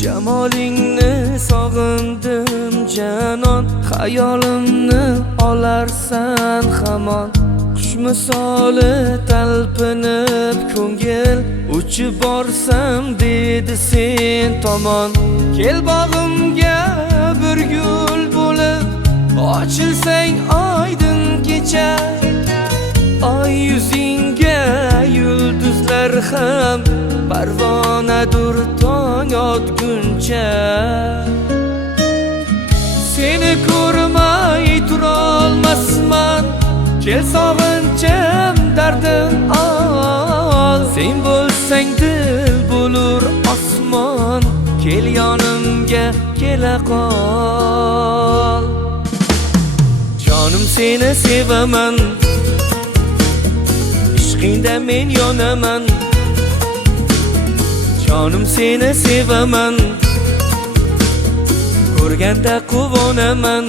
Jamolingni sog'indim janon, xayolimni olarsan hamon. Qush misoli talpinib ko'ngil, uchib borsam dedi sen tomon. Kel bog'imga bir gul bo'lib, ochilsang oydin kecha. Oy yuzingga yulduzlar ham parvonadur tong otguncha. Seni ko'rmay turolmasman, kel sog'inchim dardim ol. Sen bo'lsang dil bo'lur osmon, kel yonimga kela qol. Jonim seni sevaman, ishqingda men yonaman. Jonim seni sevaman, ko'rganda quvonaman.